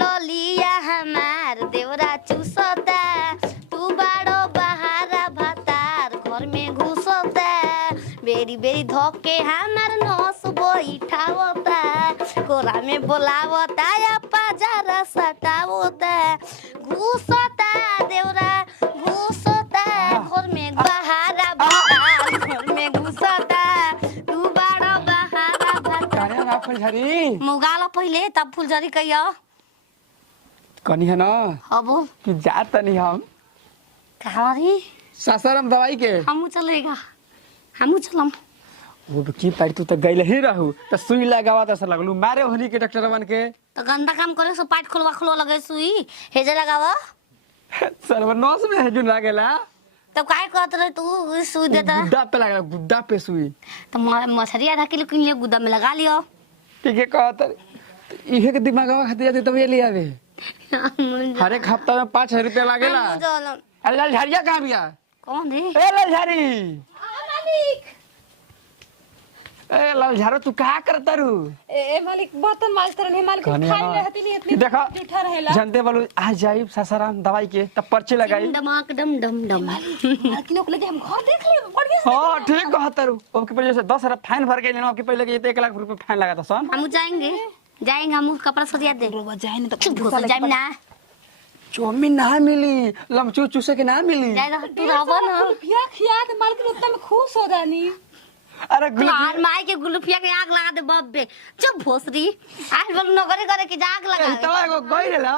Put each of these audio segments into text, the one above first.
लोलिया हमार देवरा चूसता तू बाड़ो बहारा भतार घर में घुसता बेरी बेरी धोके हमार नस बैठावता कोरा में बोलावता या पाजारा सटावता घुसता देवरा घुसता घर में बहारा भतार घर में घुसता तू बाड़ो बहारा भतार फुलझरी मुगालो पहिले तब फुलझरी कहियो कनी है ना अब कि जात नहीं हम कहाँ रे सासाराम दवाई के हमू चलेगा हमू चलम वो की पाई तू तो गइल ही रहू तो सुई लगावा त लगलू मारे होनी के डॉक्टर बन के तो गंदा काम करे सो पाइट खोलवा लगे सुई हेजे लगावा सर्वनाश में है जो लागेला तब काहे कहत रे तू सुई देता गुद्दा पे लागेला गुद्दा पे सुई तो मछरी आधा किलो किन लियो गुदा में लगा लियो ठीक है कहत इहे के दिमागवा खातिर जाते तब ये ले आवे हर एक हफ्ता में 5000 रुपया लागेला अरे लाल झाड़िया कहां बिया कौन रे ए लाल झाड़ी ए लाल झाड़ो तू का करता रू ए मालिक बर्तन मास्टर ने मालिक खाई रहती नहीं इतनी देखा जूठा रहेला जानते बोलो आ जाई सासाराम दवाई के तब पर्ची लगाई डमाक डम डम डम मालकिन को लेके हम घर देख ले बढ़िया हां ठीक कहता रू ओके पहले से 10,000 फाइन भर के लेना ओके पहले के 1 लाख रुपए फाइन लगा था सन हम जाएंगे हम कपड़ा सरिया दे रोबा जाए नहीं तो चुप हो जाए ना चौमिन ना मिली लमचू चूसे के ना मिली जाए तू रहबो ना रुपया खिया तो मालकिन उतना में खुश हो जानी अरे हार माई के गुलफिया के आग लगा दे बाप बे चुप भोसरी आज बोल नौकरी करे कि आग लगा तवा एगो गई रहला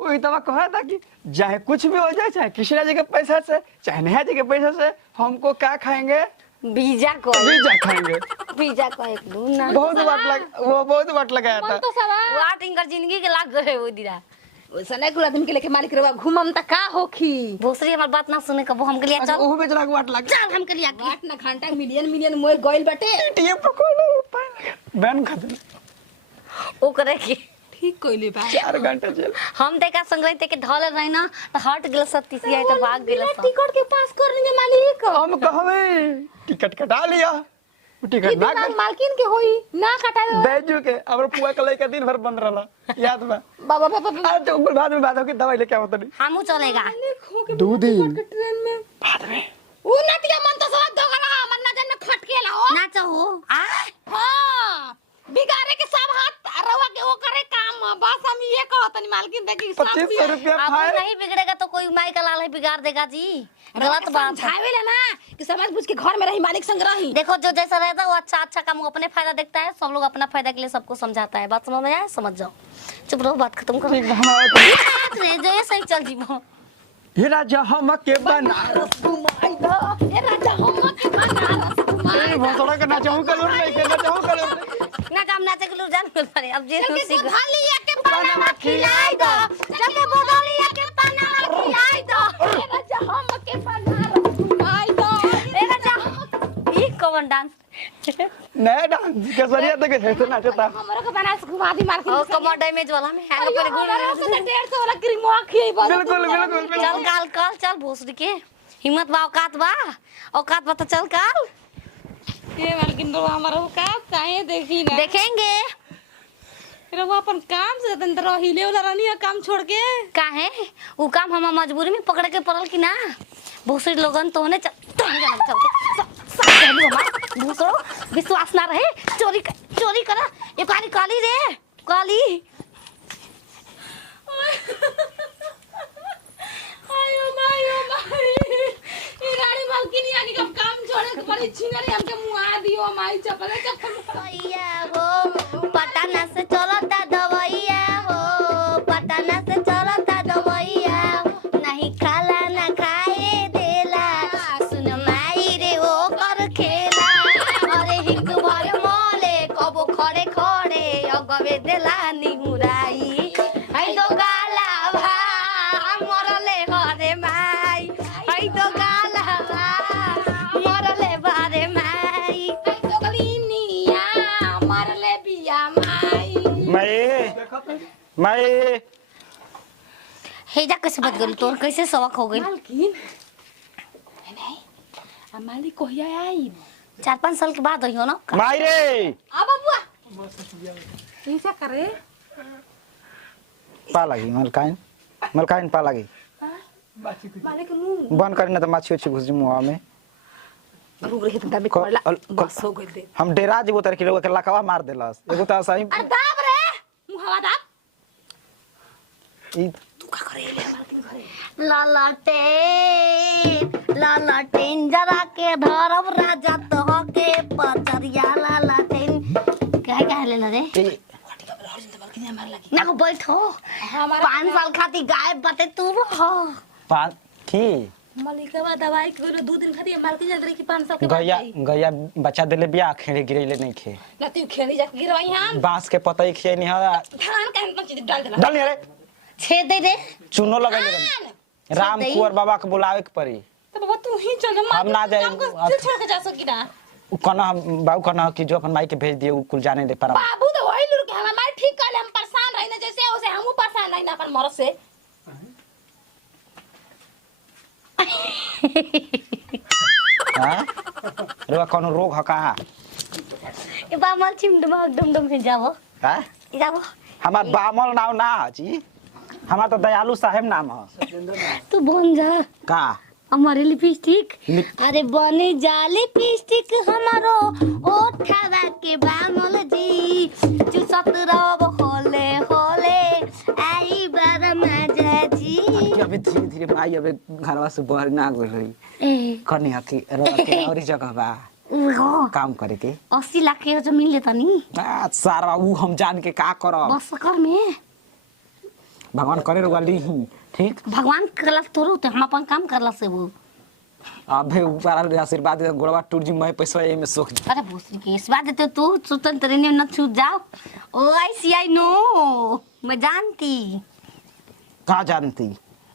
ओई तवा कहा था कि चाहे कुछ भी हो जाए चाहे कृष्णा जी के पैसा से चाहे नेहा जी के पैसा से हमको क्या खाएंगे बीजा को पिज्जा खाएंगे पिज्जा को एक दू ना बहुत वाट लगाया था तो सवा वाट इनकर जिंदगी के लाग गए वो दिरा सने गुला दिन के लेके मालिक रवा घुमम त का होखी भोसरी हमर बात ना सुने कबो हम के लिए चल ओहू बेचला के वाट लग चल हम के लिए आठ ना घंटा मिलियन मोर गइल बाटे टीएम पकोला पाए लगा बैन खत्म ओ करे की ठीक कइले बा 4 घंटा चल हम देखा संग्रह के ढल रही ना तो हट गेल सब तीसी आई तो भाग गेल सब टिकट के पास कर लेंगे मालिक हम कहवे टिकट कटा लिया टिकट ना ना मालकिन के होई ना कटा बैजू के हमर पुआ कलई का दिन भर बंद रहला याद बा बाबा आज तो बाद में बात हो के दवाई लेके आवत नहीं हमू चलेगा दो दिन ट्रेन में बाद में उ नतिया मन तो सब दोगला मन ना जन खटकेला हो ना चाहो आ हां बिगाड़े के सब हाथ रवा के वो करे काम बस हम ये कहतनी मालकिन देखी 2500 रुपया अब फाइन नहीं बिगड़ेगा तो कोई माई का लाल है बिगाड़ देगा जी गलत बात है समझावेला ना कि समझ बुझ के घर में रही मालिक संग रही देखो जो जैसा रहता है वो अच्छा काम वो अपने फायदा देखता है सब लोग अपना फायदा के लिए सबको समझाता है बात समझ में आया समझ जाओ चुप रहो बात खत्म करो ठीक हमारा रे जो ये सही चल जीवो हे राजा हम के बनारस घुमाई दो ए राजा हम के बनारस ए भोसड़ा के नाचहू कलर नहीं के नाचहू कलर ना काम नाचे के लोग जान पड़े अब जे के खुशी गोधलिया के पाना खिलाई दो जब बोदलिया के पाना खिलाई दो ए राजा हम के बनारस घुमाई दो ए राजा ई कौन डांस नया डांस के सरिया तक ऐसे नाचता हमरा के बनारस घुमा दी मालकिन ओ कमर डैमेज वाला में हैंग पर गुड़ 150 वाला क्रीम खिए बिल्कुल चल काल चल भोसड़ी के हिम्मत बा औकात बा तो चल काल ये मालकिन रो हमारा का काहे देखी ना देखेंगे रे वो अपन काम से तन तरह हिले वाला रहनी है काम छोड़ के काहे वो काम हम मजबूरी में पकड़ के पड़ल कि ना भोसड़ी लोगन तो ने भूसड़ो विश्वास ना रहे चोरी करा ये काली रे काली आयो माई ई रानी मालकिन यानी कब काम छोड़े के बड़ी छिनरी हमके मुआ दियो माई चपले भैया हो पटना से चलता दवैया हो पटना से चलता दवैया नहीं खाला ना खाए देला सुन माई रे ओ कर खेला अरे हिक भर मोले कबो खड़े अगवे देला निहुराई आई तो गाला भा मरले हरे माई आई तो गाला भा मरले बारे माई आई तो गलीनिया मरले बिया माई मैं हेजा कैसे बच गई तोर कैसे सवक हो गई मालकिन नहीं आ मालिक कहिया आई 4-5 साल के बाद हो ना माई रे आ बबुआ ऐसा करे पा लगी मलकाइन पा लगी माने के मुंह बंद करी ना तो माछी उछी घुस मुंह में रुक रही तंदा में पड़ला बस हो गइल दे हम डेरा जेबो तर किलो के लकवा मार देलस एगो त सही अरे दाब रे मुंहवा दाब ई तू का करे ले मालकिन घरे लालटेन जरा के धरब राजा तो के पचरिया लालटेन क्या लेना रे ना को बैठो हमारा 5 साल खाती गायब बाटे तू रहो पान की मलिकवा दवाई के 2 दिन खाती मालकिन जल रही कि 500 के गैया बच्चा देले बिया खेड़े गिरैले नहीं खे ना तू खेली जा गिरवाई हम बांस के पतई खे नहीं हरा धान का हम चीज डाल देला डाल रे छेद दे रे चूनो लगैले राम कुंवर बाबा के बुलावे के पड़ी तो बाबा तू ही चल जा हम ना जाए छोड़ के जा सकी ना कना बाबू कना कि जो अपन माई के भेज दिए उ कुल जाने दे पर बाबू तो वही लुर के हमार ठीक कर ले हम परेशान रही ना जैसे उसे हमहू परेशान नहीं ना अपन मरद से हां रे कोनो रोग ह का ए बामल चिमडमा डम के जाओ हां जाओ हमार बामल नाम ना जी हमार तो दयालु साहेब नाम ह तू बन जा का हमारे लिपस्टिक अरे बने जा लिपस्टिक हमारो ओठवा के बामल जी जो सतरव होले होले आई बार मजा जी अबे धीरे धीरे माई अबे घरवा से बाहर ना गई रही कनी हकी के और जगह बा काम करे के 80 लाख के जमीन लेता नी सारा उ हम जान के का करब बस कर में भगवान करे वाली ही ठीक भगवान करला तोरो ते हम अपन काम करला से वो अबे ऊपर आशीर्वाद दे गोड़वा टूट जी मैं पैसा ए में सोख अरे भोसरी के इस बात देते तू स्वतंत्र ने न छूट जाओ ओ आई सी आई नो मैं जानती का जानती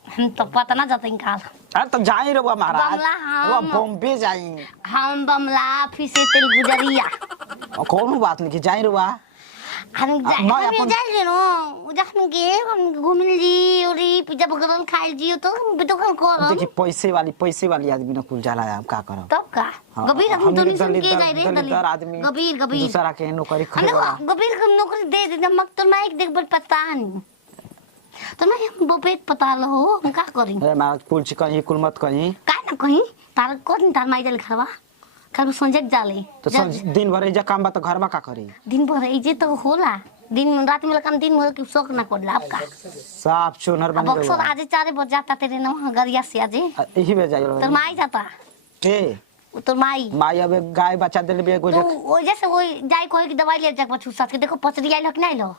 हम तो पता ना जाते काल अरे तो जाई रे महाराज बमला वो हम बॉम्बे जाई हम बमला फिर से तेल गुजरिया कोनो बात नहीं कि जाई रे हम मैं जाए अपन- जाए नो उजा हम घूमिल जी और पिज्जा बर्गर खाइल जी तो तो कल कर देखी पैसे वाली आदमी न कुल जाला हम का करब तब का हाँ, गबीर आदमी तो हमनी नहीं सुन के दलित- जाए रे दलितदार आदमी गबीर दूसरा के नौकरी हम करे गबीर को नौकरी दे दे मग तो मैं एक देख बड़ पता नहीं तो मैं हम बोपेट पता लो हम का करी ए महाराज कुल चिकन ये कुल मत कहीं का ना कहीं तार कोन तार माई जल खरवा खर संजक जाले तो दिन भर एजा काम बा तो घर में का करी दिन भर ई जे तो होला दिन रात में काम दिन भर के शौक ना कर लाभ का साफ चुनर अब बन अक्सर आज 4 बजे जाता तेरे ना गरिया से आज यही में जाई तोर माई जाता के तोर माई माई अबे गाय बच्चा देले बे तो ओ जैसे वो जाई कोई की दवाई ले जा पछू साथ के देखो पचरी आइल कि नहीं लो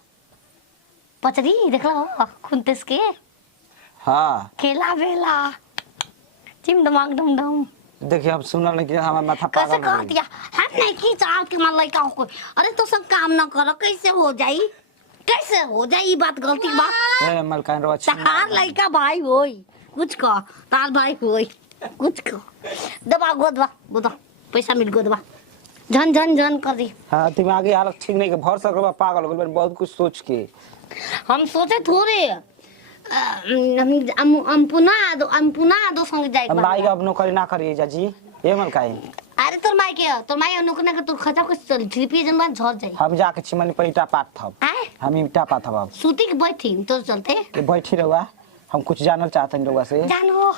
पचरी देख लो खुनतेस के हां खेला बेला चिम दमाग डम डम देखिए अब सुनल नहीं कि हमार माथा कैसे पागल कह हो गई। दिया हम नहीं की चाह के मन लइका हो अरे तो सब काम ना करो कैसे हो जाई ई बात गलती बा ए मलकान रो अच्छा तार लइका भाई होई कुछ कह तार भाई होई कुछ कह दबा गोदवा पैसा मिल गोदवा झन झन झन कर दी हां दिमागी हालत ठीक नहीं के भर सकबा पागल हो गइल बहुत कुछ सोच के हम सोचे थोड़े हम पुनः दो संग जाए माई अब नौकरी ना करी जाजी ए मलकाई अरे तोर माई नौकरी ना कर तोर खर्चा कुछ चल 3 जन बाद झड़ जाए हम जाके चिमनी पर ईटा पात थब आए हम ईटा पात थब सूती के बैठी तोर चलते के बैठी रहुआ हम कुछ जानल चाहते हैं रहुआ से जानो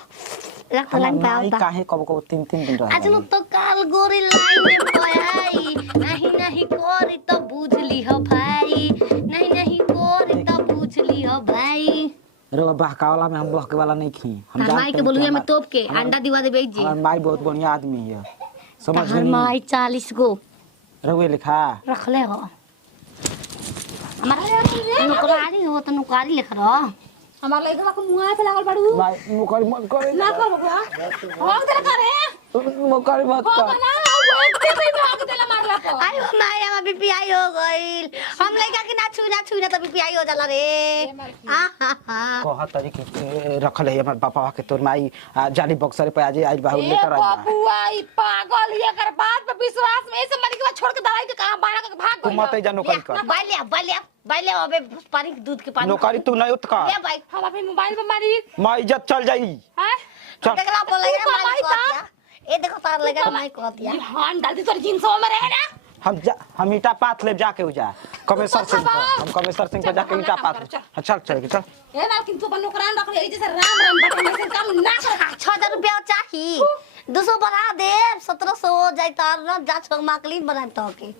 रख हमार लाइन माई पाओ काहे कब 3 दिन रह आज नु तो काल गोरी लाइन में पयाई नहीं कोरी तो बुझ ली हो भाई नहीं कोरी तो बुझ ली हो भाई रहुआ बहकावला में हम बहके वाला नहीं खी हम हर माई के बोलुया में तोप के अंडा दिवा दे बेच जी हमार माई बहुत बढ़िया आदमी है समझ हर गई माई 40 गो रहुए लिखा रख ले हो हमारा नौकरानी हो तो नौकरी लिख रहा हमार लइका को मुंह पे लागल बाड़ू माई नौकरी मत करे ना कर बबुआ हम तेरा करे नौकरी मत हो कर ना वो एक पे भी भाग देला मारला को आयो माया में बीपीआई हो गइल हम लइका के ना छुई ना तो बीपीआई हो जाला रे कहा तरीके के रखल है हमार पापा के तोर माई जाली बक्सर पे आज आई बाहु ए लेकर आई बा बबुआ ई पागल ये कर बात पे विश्वास में ऐसे मरी के छोड़ के दवाई के कहां बाहर के भाग तू मत जा नौकरी कर बाय ले अबे पानी दूध के पानी नौकरी तू नहीं उठ ले कर भाई हम अपने मोबाइल पे मारी मां इज्जत चल जाई हैं चल देखला बोले तू कमाई माई कहतिया ए देखो तार लगा माई कहतिया ये हां डाल दी तोर जींस में रहे ना हम ईटा पाथ ले जाके उजा कमेसर सिंह को हम कमेसर सिंह को जाके ईटा पाथ चल चल चल ए मालकिन तू अपन नौकरान रख ले जैसे राम राम बटे में से काम ना कर 6000 रुपया चाहिए 200 बढ़ा दे 1700 हो जाए तार ना जा छोड़ माकली बना तो के